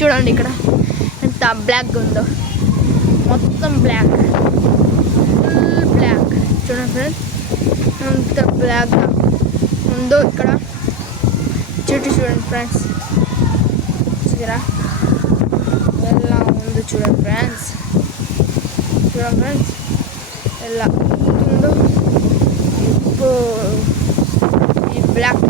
చూడండి ఇక్కడ ఎంత బ్లాక్గా ఉందో, మొత్తం బ్లాక్, ఫుల్ బ్లాక్. చూడండి ఫ్రెండ్స్ ఎంత బ్లాక్గా ఉందో ఇక్కడ. చెట్టు చూడండి ఫ్రెండ్స్, చూడరా ఎలా ఉందో చూడండి ఫ్రెండ్స్. చూడండి ఫ్రెండ్స్ ఎలా ఉందో. ఈ బ్లాక్